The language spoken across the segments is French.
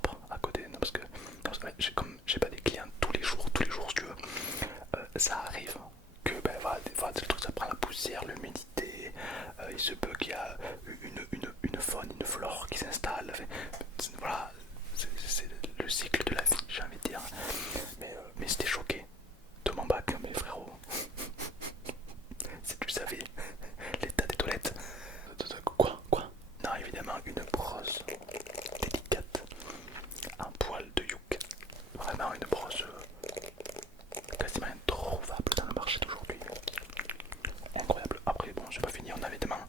propre à côté. Non, parce que comme j'ai pas des clients tous les jours si tu veux, ça arrive que ben, voilà, des fois le truc ça prend la poussière, l'humidité, il se peut qu'il y a une faune, une flore qui s'installe. Enfin, voilà, c'est le cycle de la vie, j'ai envie de dire. Mais c'était choqué de mon bac, mes frérots. Si tu savais l'état des toilettes. Quoi? Non, évidemment, une brosse délicate, un poil de youk. Vraiment une brosse quasiment introuvable dans le marché d'aujourd'hui. Incroyable. Après, bon, c'est pas fini, on avait évidemment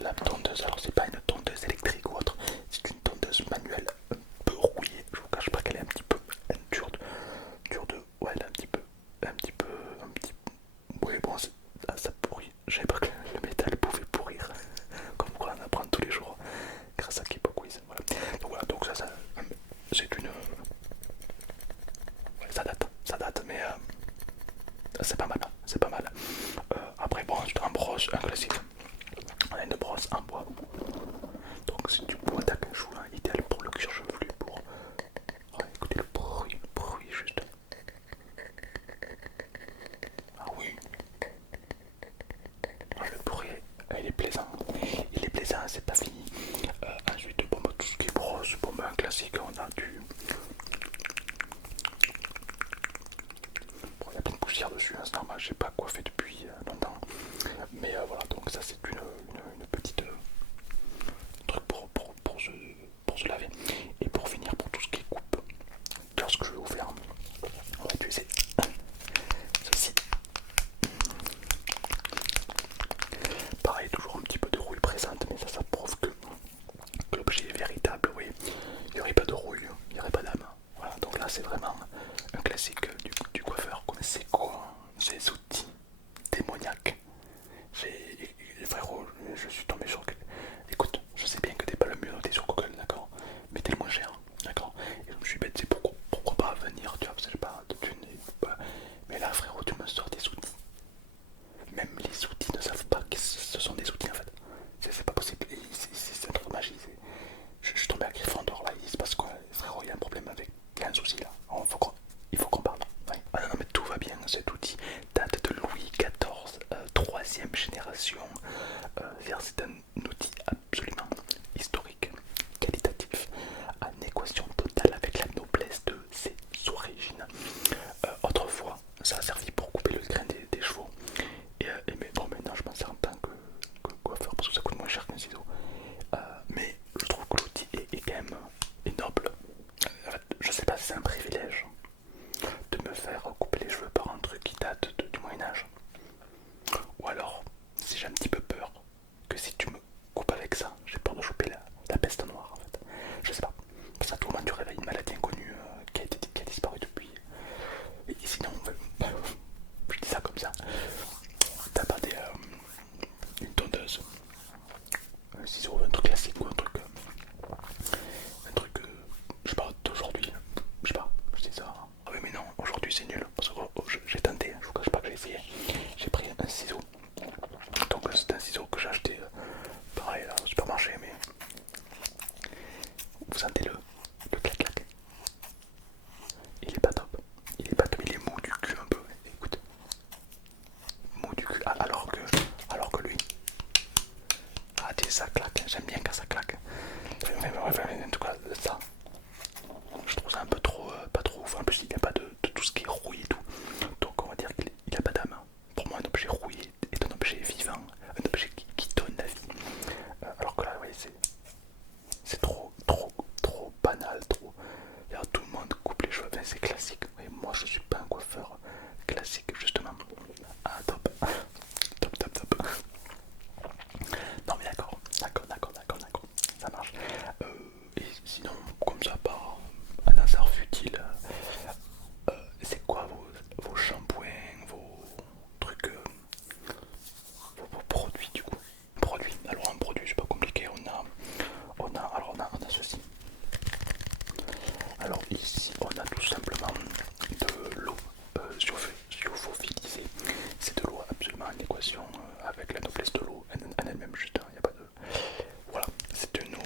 la tondeuse. Alors, c'est pas une tondeuse électrique ou autre, c'est une tondeuse manuelle un peu rouillée. Je vous cache pas qu'elle est un petit peu dure de. Ouais, elle est un petit. Oui, bon, ça pourrit. Je savais pas que le métal pouvait pourrir. Comme quoi, on apprend tous les jours grâce à Keep Quiz. Voilà. Donc, voilà, donc ça c'est une. Ouais, ça date, mais c'est pas mal, c'est pas mal. Après, bon, ensuite, un brosse, un classique. On a une brosse en bois. Donc, c'est du bois d'acajou, hein, idéal pour le cuir chevelu. Pour écoutez le bruit juste. Ah oui, ah, le bruit, il est plaisant. Il est plaisant, c'est pas fini. Ensuite, bon, bah, tout ce qui est brosse, bon, bah, un classique, on a du. Bon, il y a plein de poussière dessus, hein, c'est normal, j'ai pas coiffé depuis longtemps. Mais voilà, donc ça c'est une petite truc pour se laver. Et pour finir, pour tout ce qui est coupe, lorsque je vais vous faire, on va utiliser ceci. Pareil, toujours un petit peu de rouille présente, mais ça prouve que l'objet est véritable, oui. Il n'y aurait pas de rouille, il n'y aurait pas d'âme. Voilà, donc là c'est vraiment un classique du coiffeur. C'est quoi ces outils démoniaques? Frérot, je suis tombé sur. Écoute, je sais bien que t'es pas le mieux noté sur Google, d'accord? Mais t'es le moins cher, d'accord? Et je me suis bête, c'est pourquoi pas venir, tu vois, parce que j'ai pas de thunes. Mais là, frérot, tu me sors des outils. Même les outils ne savent pas que ce sont des outils en fait. C'est pas possible, c'est un truc de magie. Je suis tombé à Gryffondor là, il se passe quoi? Frérot, il y a un problème avec. Il y a un souci là. Il faut qu'on parle. Ouais. Ah non, mais tout va bien, cet outil date de Louis XIV, troisième génération. C'est un outil absolument historique, qualitatif, en équation totale avec la noblesse de ses origines. Autrefois, ça a servi pour couper le grain des chevaux. Mais bon, maintenant je m'en sers en tant que coiffeur parce que ça coûte moins cher qu'un ciseau. Mais je trouve que l'outil est quand même noble. En fait, je sais pas si c'est un privilège de me faire couper les cheveux par un truc qui date du Moyen-Âge. Ou alors, si j'ai un petit peu peur que si tu me coupes avec ça, j'ai peur de choper la peste noire en fait. Je sais pas. Parce qu'à tout moment tu réveilles une maladie inconnue qui a disparu depuis. Et sinon, je dis ça comme ça. T'as pas une tondeuse, un ciseau, un truc classique ou un truc, je sais pas, d'aujourd'hui. Je sais pas, je dis ça. Ah oui mais non, aujourd'hui c'est nul. Parce que j'ai tenté, je vous cache pas que j'ai essayé. J'ai pris un ciseau. Donc c'est un ciseau que j'ai acheté pareil là, au supermarché, mais vous sentez le clac-clac. Il est pas top. Il est pas top, il est mou du cul un peu. Écoute. Mou du cul. Ah, alors que lui. Ah tu sais, ça claque. J'aime bien quand ça claque. En tout cas ça. Je trouve ça un peu trop. Pas trop ouf. En plus il n'y a pas de tout ce qui est rouillé et tout. Donc on va dire qu'il a pas d'âme. Pour moi un objet rouillé est un objet vivant. Un objet qui donne la vie. Alors que là oui c'est trop banal, trop. Là, tout le monde coupe les cheveux, enfin, c'est classique. Mais moi je suis pas un coiffeur classique justement. Ah top, top. Non mais d'accord, ça marche. Et sinon, comme ça, par un hasard futile, c'est quoi vos shampoings, vos trucs, vos produits du coup? Produits, alors un produit c'est pas compliqué, on a ceci. Alors ici on a tout simplement de l'eau sulfophilisée. C'est de l'eau absolument en équation avec la noblesse de l'eau en elle-même juste, il n'y a pas de. Voilà, c'est une eau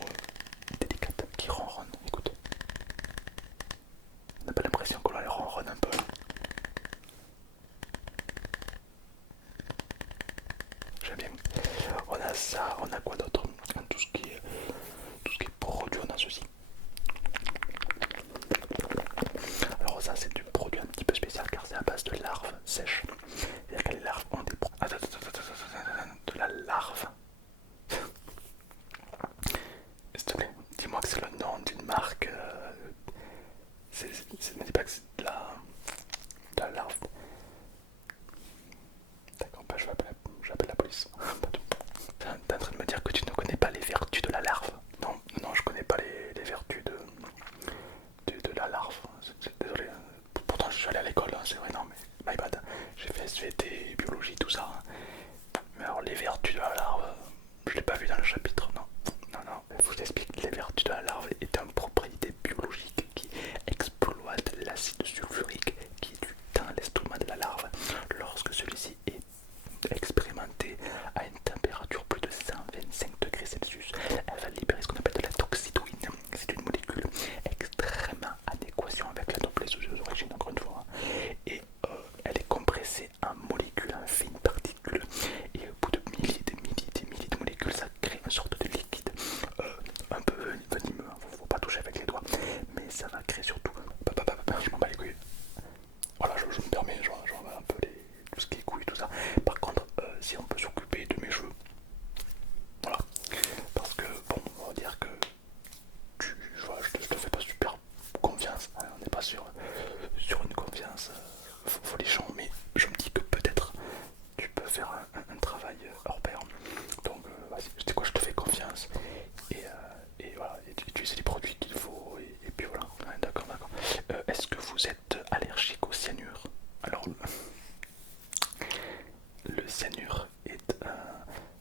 Ne dis pas que c'est de la larve. D'accord, bah je vais appeler la police. Pas tout. T'es en train de me dire que tu ne connais pas les vertus de la larve? Non, non, je connais pas les vertus de la larve. Désolé. Pourtant, je suis allé à l'école, hein, c'est vrai, non, mais my bad. J'ai fait SVT, biologie, tout ça. Mais alors, les vertus de la larve, je l'ai pas vu dans le chapitre, non. Non, non, je vous explique. Les vertus de la larve est une propriété biologique qui exploite l'acide sulfurique qui est dans l'estomac de la larve lorsque celui-ci est expérimenté à une température plus de 125 degrés Celsius. Elle va libérer ce qu'on appelle de la toxitoïne. C'est une molécule extrêmement adéquation avec la noblesse aux origines, encore une fois. Et elle est compressée en molécules, en fines particules. Et au bout de milliers de molécules, ça crée une sorte de liquide un peu venimeux. Faut pas toucher avec les doigts. Mais ça va créer surtout. Je m'en bats les couilles. Voilà, je me permets, j'en un peu tout ce qui est couilles, tout ça. Par contre, si on peut s'occuper de mes cheveux, voilà. Parce que, bon, on va dire que je te fais pas super confiance. Hein, on n'est pas sur une confiance folichon, mais je me dis que peut-être tu peux faire un travail hors pair. Donc, vas-y, je sais quoi, je te fais confiance. Et voilà, et tu utilises les produits qu'il faut, et puis voilà. Ouais, d'accord, d'accord. Est-ce que vous êtes allergique au cyanure? Alors, le cyanure est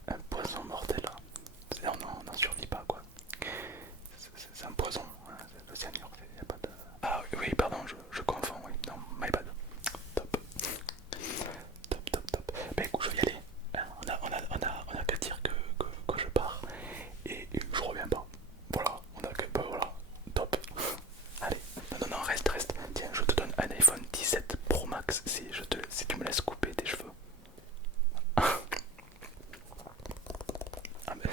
un poison mortel. On n'en survit pas, quoi. C'est un poison, hein, le cyanure. Y a pas de... Ah oui, pardon, je confonds, oui. Non, my bad. Top. Top, top, top. Ben écoute, je vais y aller. Hein, on a qu'à dire que je pars et je reviens pas. Voilà, on a que... Ben voilà, top. Allez, non, non, non, reste, reste. Tiens, je te donne un iPhone 17 Pro Max si tu me laisses couper tes cheveux. Ah mais...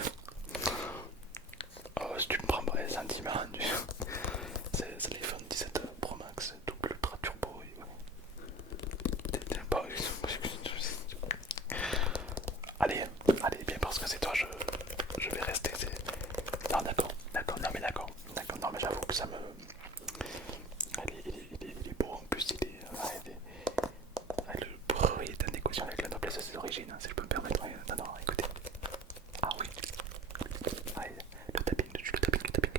Oh, si tu me prends pas les sentiments, c'est l'iPhone 17 Pro Max, double ultra turbo. T'es pas... Allez, allez, bien parce que c'est toi, je vais rester. Non, d'accord, d'accord, non mais d'accord, d'accord, non mais j'avoue que ça me... Il est beau en plus, le bruit est en équation avec la noblesse de ses origines, hein, si je peux me permettre. Non, non, écoutez. Ah oui, allez, le tapping dessus, le tapping, le tapping.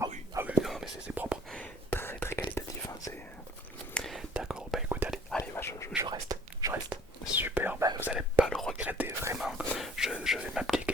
Ah oui, non mais c'est propre, très très qualitatif, hein, c'est... D'accord, bah écoute, allez, bah, je reste, je reste. Super, bah vous allez pas le regretter, vraiment. Je vais m'appliquer